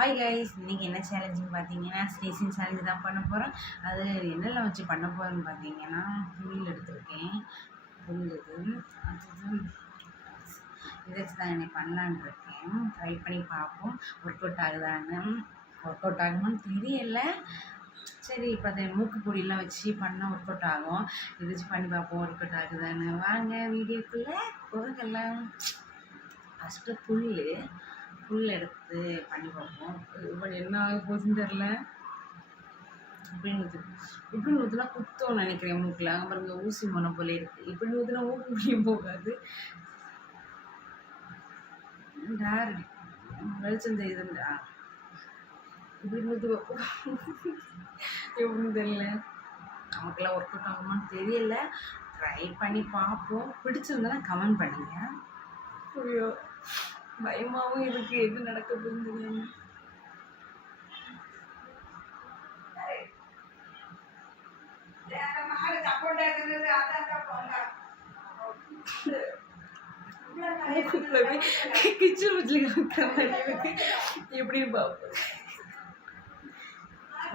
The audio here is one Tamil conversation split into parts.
ஹாய் கைஸ், இன்றைக்கி என்ன சேலஞ்சுன்னு பார்த்தீங்கன்னா ஸ்டேஷன் சேலஞ்சு தான் பண்ண போகிறோம். அது என்னெல்லாம் வச்சு பண்ண போகிறேன்னு பார்த்தீங்கன்னா புல் எடுத்துருக்கேன். புல் இது அடுத்தது இதை வச்சு தான் என்னை பண்ணலான் இருக்கேன். ட்ரை பண்ணி பார்ப்போம் ஒர்க் அவுட் ஆகுதான்னு. ஒர்க் அவுட் ஆகுமான்னு தெரியலை. சரி, இப்போ அதை மூக்கு பொடியெல்லாம் வச்சு பண்ணால் ஒர்க் அவுட் ஆகும். இது வச்சு பண்ணி பார்ப்போம் ஒர்க் அவுட் ஆகுதான்னு. வாங்க வீடியோக்குள்ளே போகலாம். ஃபஸ்ட்டு புல் எடுத்து பண்ணி பார்ப்போம். இப்போ என்ன ஆக போகுதுன்னு தெரில. இப்படி ஊற்றுனா குத்தோன்னு நினைக்கிறேன் மூக்கில். அங்கே பாருங்க ஊசி மொன போல இருக்குது. இப்படி ஊற்றுனா மூக்கு முடியும் போகாது. டேர் வெளிச்சம் தெரியுதுண்டா. இப்படி ஊற்று எப்படின்னு தெரியல. நமக்கெல்லாம் ஒர்க் அவுட் ஆகுமான்னு தெரியல. ட்ரை பண்ணி பார்ப்போம். பிடிச்சிருந்தாலும் கமெண்ட் பண்ணுங்க. ஐயோ பயமாகவும் இருக்கு, எது நடக்க போகுதுன்னு. கிச்சன் வச்சுல காமிக்கிற மாதிரி இருக்கு. எப்படி பார்ப்போம்.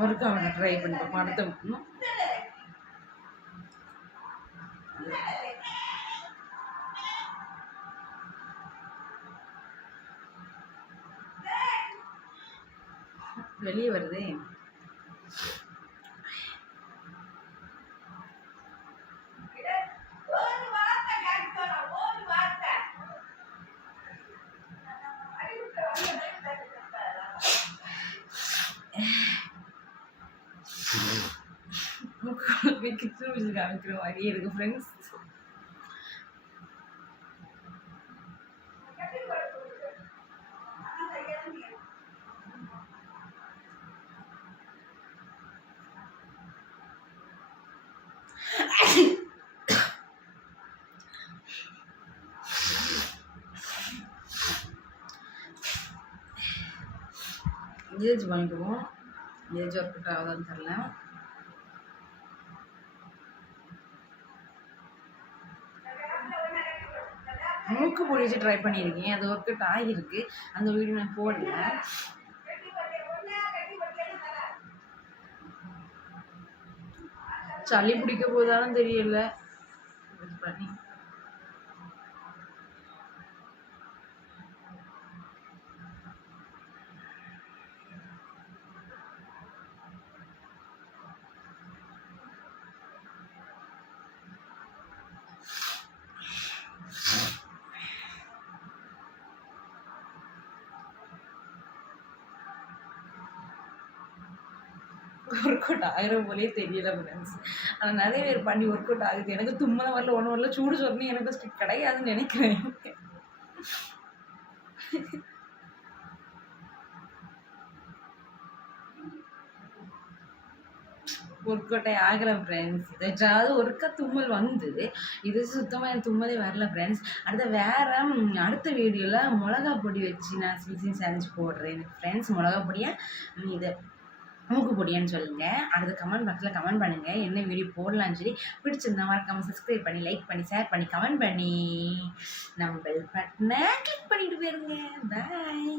ஒர்க் ஆக ட்ரை பண்ணி படத்தை வெளியே வருது. கிச்சன் வச்சு காமிக்கிற மாதிரியே இருக்கு ஃப்ரெண்ட்ஸ். ஏஜ் பண்ணிக்குவோம். ஏஜ் ஒர்க் அவுட் ஆகுதான்னு தெரில. மூக்கு பொடிச்சு ட்ரை பண்ணியிருக்கேன். அது ஒர்க் அவுட் ஆகியிருக்கு. அந்த வீடியோ நான் போடல. சளி பிடிக்க போதாலும் தெரியல. பண்ணி ஒர்க் அவுட் ஆகிற போலே தெரியல ஃப்ரெண்ட்ஸ். ஆனால் நிறைய பேர் பண்ணி ஒர்க் அவுட் ஆகுது. எனக்கு தும்மல வரல, ஒன்றும் வரல. சூடு சொன்னே எனக்கு கிடையாதுன்னு நினைக்கிறேன். ஒர்க் அவுட்டே ஆகலை ஃப்ரெண்ட்ஸ். ஏதாவது ஒருக்கா தும்மல் வந்தது. இது சுத்தமாக எனக்கு தும்மலே வரல ஃப்ரெண்ட்ஸ். அடுத்த வீடியோவில் மிளகா பொடி வச்சு நான் ஸ்டிச்சிங் சேலஞ்ச் போடுறேன் ஃப்ரெண்ட்ஸ். மிளகா பொடியை இதை மூக்கு பொடியான்னு சொல்லுங்கள். அடுத்த கமெண்ட் பாக்ஸில் கமெண்ட் பண்ணுங்கள் என்ன வீடியோ போடலான்னு சொல்லி. பிடிச்சிருந்தா மறக்காமல் சப்ஸ்கிரைப் பண்ணி, லைக் பண்ணி, ஷேர் பண்ணி, கமெண்ட் பண்ணி நம்ம பெல் பட்டனை கிளிக் பண்ணிட்டு போயிருங்க. பாய்.